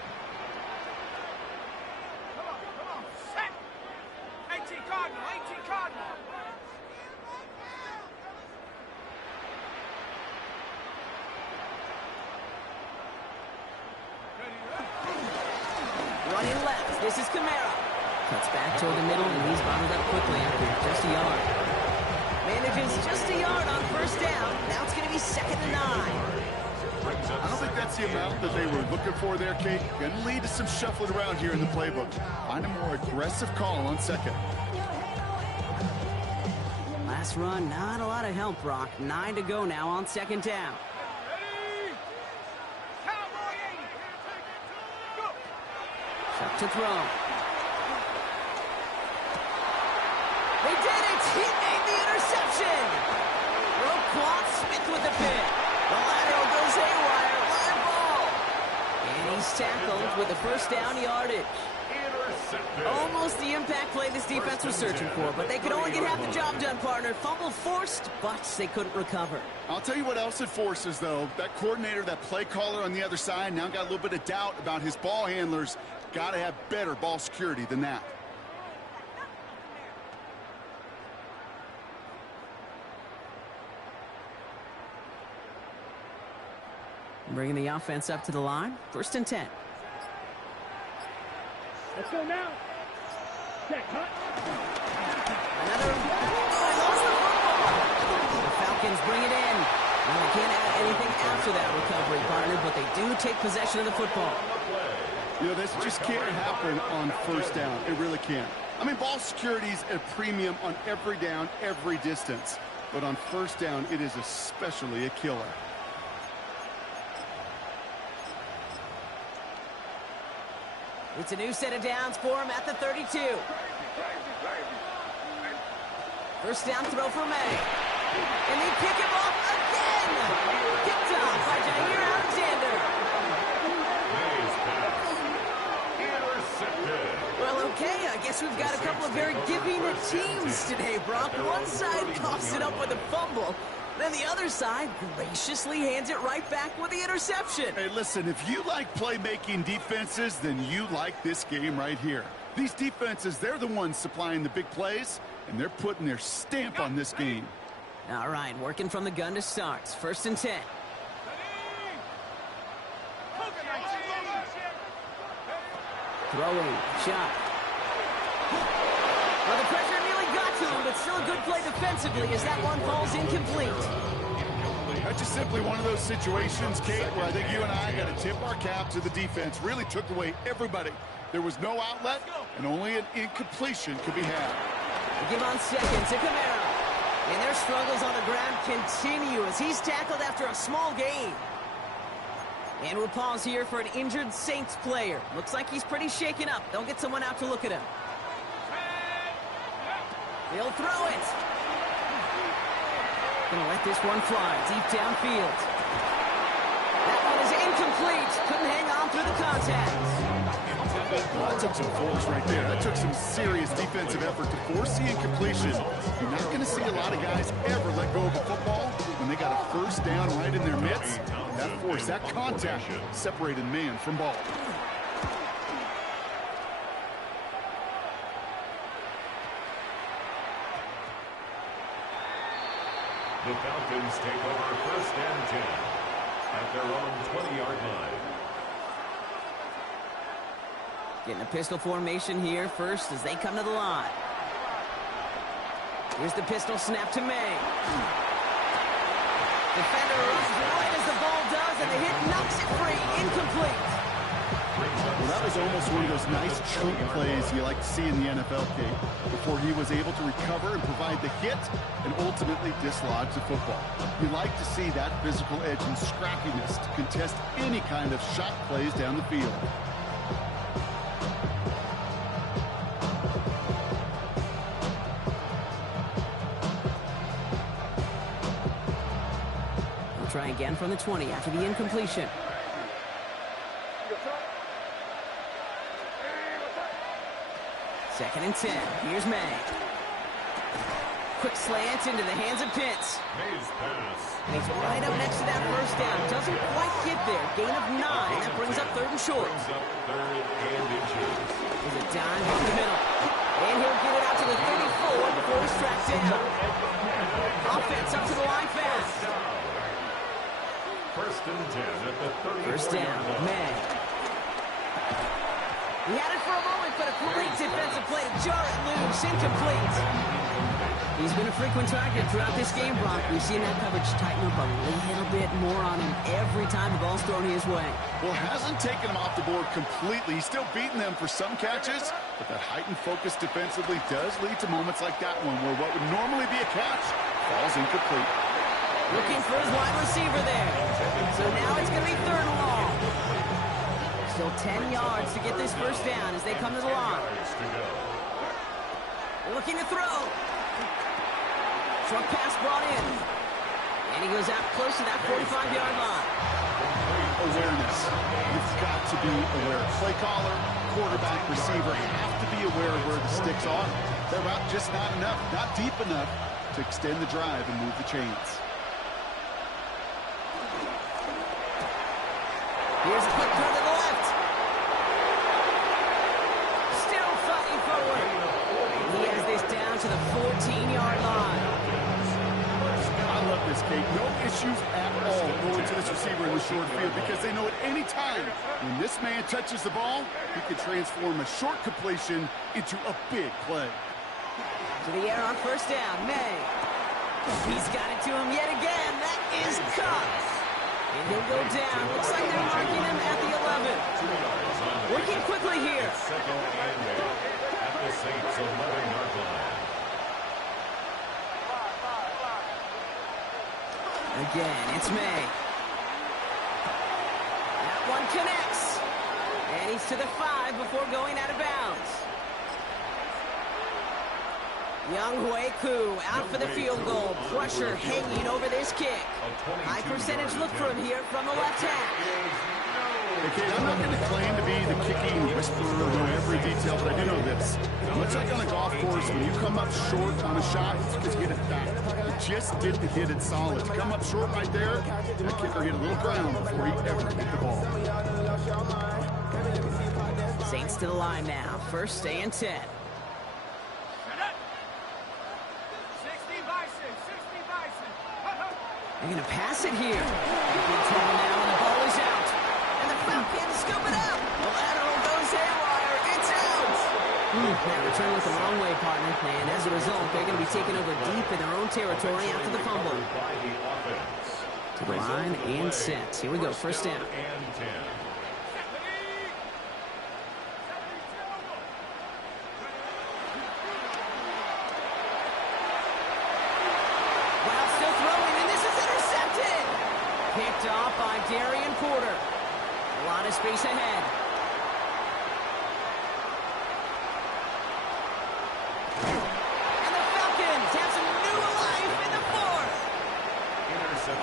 Come on, set. 18 Cardinal, 18 Cardinal. Running left. This is Kamara. Cuts back toward the middle, and he's bottled up quickly after just a yard. Manages just a yard on 1st down. Now it's going to be 2nd and 9. I don't think that's the amount that they were looking for there, Kate. Going to lead to some shuffling around here in the playbook. Find a more aggressive call on 2nd. Last run, not a lot of help, Brock. 9 to go now on 2nd down. Ready? Cowboy 80. Go. Chuck to throw. They did it! He made the interception! Roquan Smith with the pin. The lateral goes haywire. Live ball. And he's tackled with a first down yardage. Intercepted. Almost the impact play this defense was searching for, but they could only get half the job done, partner. Fumble forced, but they couldn't recover. I'll tell you what else it forces, though. That coordinator, that play caller on the other side, now got a little bit of doubt about his ball handlers. Got to have better ball security than that. Bringing the offense up to the line. 1st and 10. Let's go now. Check, cut. Another. Oh, he lost the football. The Falcons bring it in. Now they can't add anything after that recovery, partner, but they do take possession of the football. You know, this just can't happen on 1st down. It really can't. I mean, ball security's a premium on every down, every distance. But on 1st down, it is especially a killer. It's a new set of downs for him at the 32. 1st down throw for May. And they pick him off again. Picked off by Jair Alexander. May's pass. Intercepted. Well, okay, I guess we've got a couple of very giving teams today, Brock. One side coughs it up with a fumble. Then the other side graciously hands it right back with the interception. Hey, listen, if you like playmaking defenses, then you like this game right here. These defenses, they're the ones supplying the big plays, and they're putting their stamp on this game. All right, working from the gun to start. 1st and 10. Throwing, shot. Well, the pressure nearly got to him, but still a good play defensively as that one falls incomplete. That's just simply one of those situations, Kate, where I think you and I got to tip our cap to the defense. Really took away everybody. There was no outlet, and only an incompletion could be had. They give on 2nd to Kamara. And their struggles on the ground continue as he's tackled after a small gain. And we'll pause here for an injured Saints player. Looks like he's pretty shaken up. They'll get someone out to look at him. He'll throw it. Gonna let this one fly deep downfield. That one is incomplete. Couldn't hang on through the contact. Well, that took some force right there. That took some serious defensive effort to force the incompletion. You're not going to see a lot of guys ever let go of a football when they got a 1st down right in their midst. That force, that contact separated man from ball. The Falcons take over 1st and 10 at their own 20-yard line. Getting a pistol formation here first as they come to the line. Here's the pistol snap to May. Defender runs right as the ball does, and the hit knocks it free. Incomplete. Well, that was almost one of those nice chunk plays you like to see in the NFL, Kate, before he was able to recover and provide the hit and ultimately dislodge the football. You like to see that physical edge and scrappiness to contest any kind of shot plays down the field. Try again from the 20 after the incompletion. Second and 10. Here's May. Quick slant into the hands of Pitts. May's pass. And he's right up next to that 1st down. Doesn't quite get there. Gain of 9. That brings up 3rd and short. Brings up 3rd and inches. There's a dime up the middle. And he'll get it out to the 34 before he's tracked down. Offense up to the line fast. 1st and 10 at the 34. 1st down. May. He had it for a moment, but a great defensive play to jar it loose. Incomplete. He's been a frequent target throughout this game, Brock. We've seen that coverage tighten up a little bit more on him every time the ball's thrown his way. Well, hasn't taken him off the board completely. He's still beating them for some catches, but that heightened focus defensively does lead to moments like that one where what would normally be a catch falls incomplete. Looking for his wide receiver there. So now it's going to be 3rd and long. Still 10 yards to get this 1st down as they come to the line. Looking to throw. Short pass brought in. And he goes out close to that 45-yard line. Awareness. You've got to be aware. Play caller, quarterback, receiver have to be aware of where the sticks are. Their route just not enough, not deep enough to extend the drive and move the chains. Here's a quick throw to the left. Still fighting forward. And he has this down to the 14-yard line. I love this, Kate. No issues at all going to this receiver in the short field because they know at any time when this man touches the ball, he can transform a short completion into a big play. To the air on first down, May. He's got it to him yet again. That is caught. And he'll go down. Looks like they're marking him at the 11. Working quickly here. Second and 8 at the Saints' 11-yard line. Again, it's May. That one connects. And he's to the 5 before going out of bounds. Young Hui Koo out for the field goal. Pressure hanging over this kick. High percentage look for him here from the left hash. Okay, I'm not going to claim to be the kicking whisperer or know every detail, but I do know this. Much like on a golf course, when you come up short on a shot, it's because you hit it back. You just didn't hit it solid. To come up short right there, that kicker hit a little ground before he ever hit the ball. Saints to the line now. First and 10. They're going to pass it here. Big time now, and the ball is out. And the Falcons scoop it up. The lateral goes haywire. It's out. That return with the wrong way, partner. And as a result, they're going to be taken over deep in their own territory after the fumble. To the line and set. Here we go, first down. Picked off by Darian Porter. A lot of space ahead. And the Falcons have some new life in the fourth.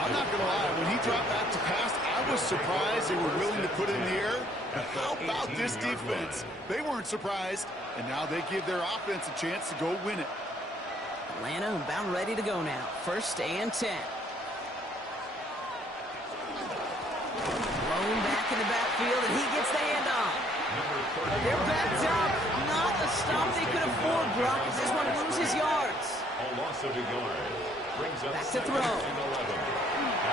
I'm not going to lie. When he dropped back to pass, I was surprised they were willing to put it in the air. But how about this defense? They weren't surprised, and now they give their offense a chance to go win it. Atlanta about ready to go now. First and 10. Back in the backfield, and he gets the handoff. They're backed up. Not a stop they could afford, Brock. He just want to lose his yards. A loss of a yard. Brings up back to throw. At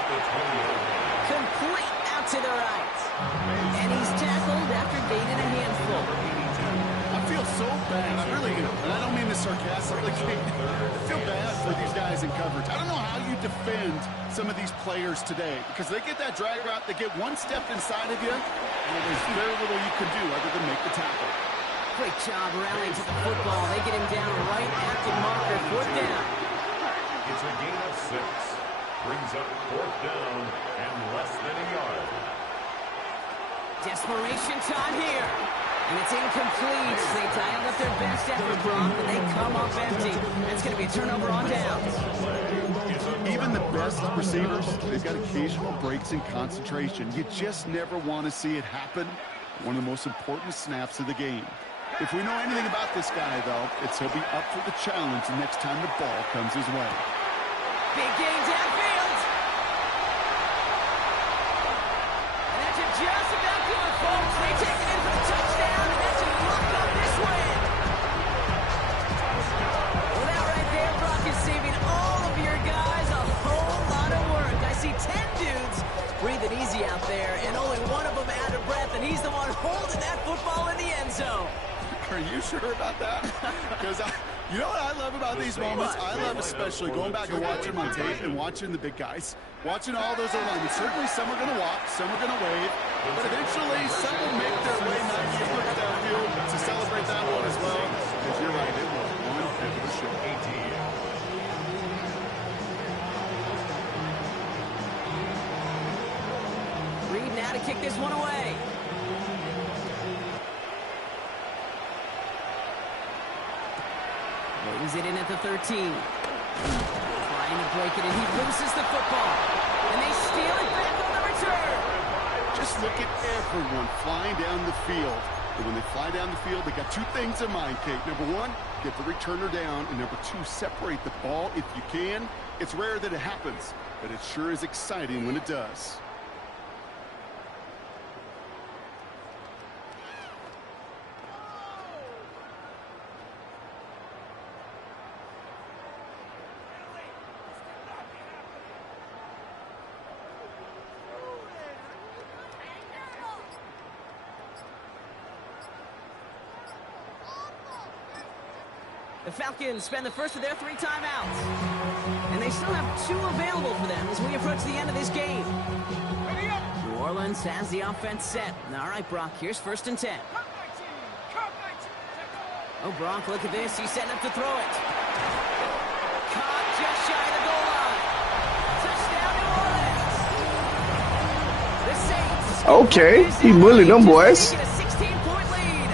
the 20-yard line. Complete out to the right. And he's tackled after gaining a handful. I feel so bad. I really do. And I don't mean this sarcastically. I feel bad for these guys in coverage. I don't know how you defend some of these players today because they get that drag route, they get one step inside of you, and there's very little you can do other than make the tackle. Great job rallying to the football. They get him down right at the marker. Fourth down. It's a gain of 6. Brings up fourth down and less than a yard. Desperation time here. And it's incomplete. They dialed up their best effort, Brock, but they come up empty. That's going to be a turnover on downs. Even the best receivers, they've got occasional breaks in concentration. You just never want to see it happen. One of the most important snaps of the game. If we know anything about this guy, though, it's he'll be up for the challenge the next time the ball comes his way. Big game downfield. And that's just about good, folks. They take it in for the touchdown, and that's a look up this win. Well, that right there, Brock, is saving all of your guys a whole lot of work. I see 10 dudes breathing easy out there, and only one of them out of breath, and he's the one holding that football in the end zone. Are you sure about that? Because you know what I love about these moments? I love especially going back and watching them on tape and watching the big guys. Watching all those alignments. Certainly some are going to walk, some are going to wave, but eventually some will make their way 90 foot downfield to celebrate that one as well. Because you're right, it was one heck of a show. Reed now to kick this one away. Brings it in at the 13. trying to break it, and he loses the football. And they steal it back on the return. Just look at everyone flying down the field. And when they fly down the field, they got two things in mind, Kate. Number one, get the returner down. And number two, separate the ball if you can. It's rare that it happens, but it sure is exciting when it does. The Falcons spend the first of their 3 timeouts. And they still have 2 available for them as we approach the end of this game. New Orleans has the offense set. All right, Brock, here's 1st and 10. Oh, Brock, look at this. He's setting up to throw it. Caught just shy of the goal line. Touchdown, New Orleans. The Saints. Okay, he bullied them boys. Taking a 16-point lead.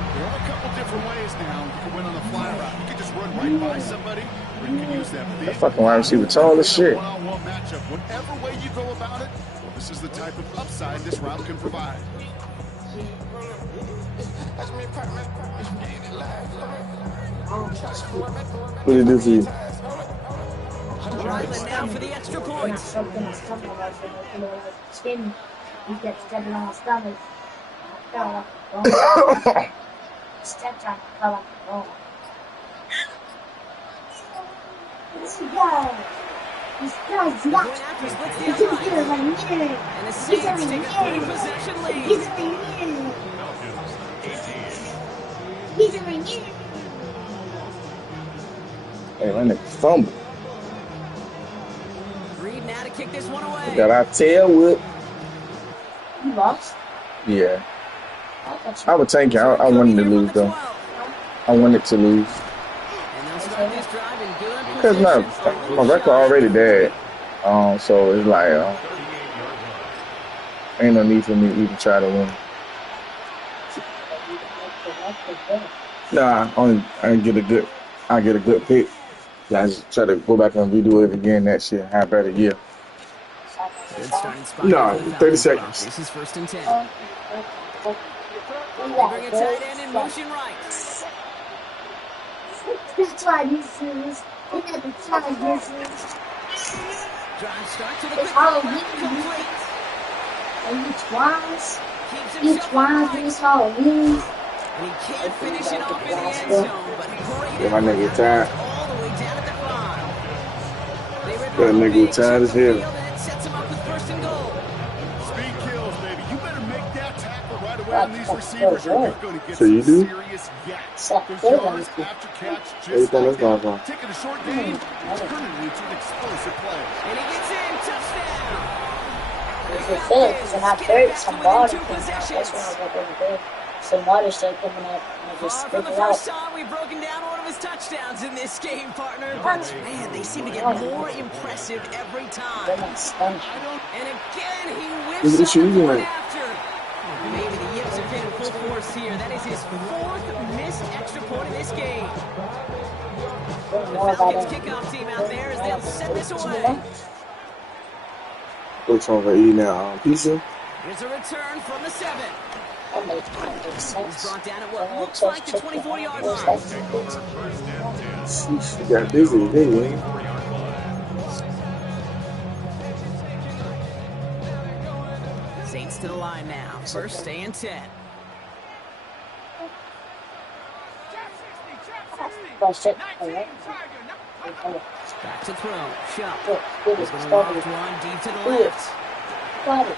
There are a couple different ways now. You can win on the fly route. You can just run right by somebody, or you can use that big That fucking wide receiver tall as shit. one-on-one matchup. Whatever way you go about it, well, this is the type of upside this route can provide. What did he do for you? Ryland now for the extra point. Something is coming like skin. He gets stepping on my stomach. I fell like a bone. Stepped on, I fell like a bone. This guy's Going nuts. after splits the He's gonna upright. get it right here. And the He's Saints gonna take a get 30-possession it. lead. He's gonna get it. He's gonna get it. Hey, that nigga fumble. Reed now to kick this one away. Got our tail whip. You lost? Yeah. I thought I would take it. I wanted to lose, though. I wanted to lose. And they'll start this drive in good Because position. my record already dead. So it's like, ain't no need for me to even try to win. Nah, I get a good pick. I just try to go back and redo it again next year. Have a better year. Good starting spot No, for the 30 Falcons. seconds. This is 1st and 10. You Bring a tight end in motion right. That's why this is. Look at the size this is. Drive start to the It's quick Halloween. complete. And each wise. Keeps Each himself wise upright. is Halloween. And he can't finish it off in the end zone, but great Yeah, my nigga effort tired. all the way down at the 5. They rip That off nigga big, tired as check the hell. field, and it sets him up with 1st and goal. Speed kills, baby. You better make that tackle right away on these receivers, or you're going to get So you some do? serious yaks. Suck Those good, yards honestly. after catch, Where you just think like that's that. going from? Taking a short gain, turning it into an explosive play. And he gets in, touchdown. If it fits, and I buried some body from that. That's when I got over there. Some water started coming up, and I just For spit the it out. first time, we've broken down one of his touchdowns in this game, partner. But man, they seem to get more impressive every time. Then I stunned. And again, he Look at whips the up shoes the you point made. after. Maybe the Yips have hit in full force here. That is his 4th missed extra point in this game. The Falcons kickoff team out there as they'll send this away. Which one for eating now? Pizza? Here's a return from the 7. That made He's sense. brought down at what looks like the 24-yard line. Sheesh, you got busy today, man. Saints to the line now. 1st and 10. That's it. Alright. Back to throw. Shot. Good He's as going to started. loft one deep to the left. Got it.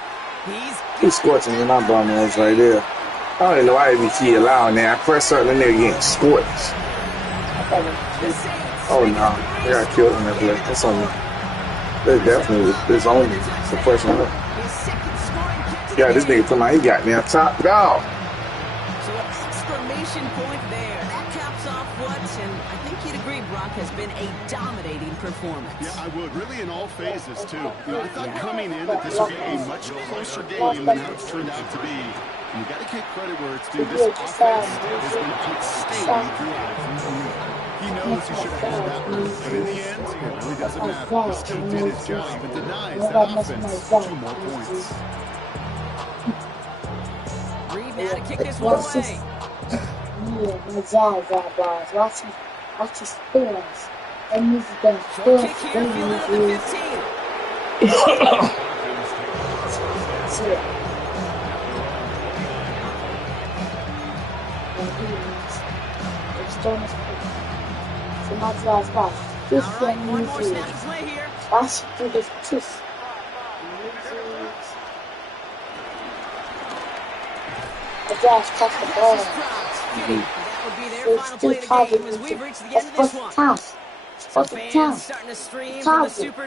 He's scorching and I'm blowing ass right there. I don't even know why ABT allowing that. I press something and they're getting scorched. Oh no, they got killed in that play. That's on me. That's definitely it's on me. It's a pressure on him. His second scoring kick to Yeah, the this game. nigga talking about he got down top dog. So an exclamation point there. That caps off what, and I think you'd agree, Brock, has been a dominating performance. Yeah, I would. Really in all phases, too. I thought coming in that this would be a much closer game than how it's turned out to be. And you got to give credit where it's due. This offense has been outstanding throughout. He knows he should have had that one, but in the end, it really doesn't matter. This team did his job and denies that offense 2 more points. Reed now to kick this one away. Yeah, my jazz that balls. Watch his spins. And he's going to Short kick here, fielded at the 15. See it. So much last pass. This All right, one one more easy. snap to play here. Watch do this twist. The Jazz touch the ball. This is dropped. That would be their It's final still play of the game as we've reached the end of this one. Toss. So What's the fans toss? starting to stream from the Toss it. Super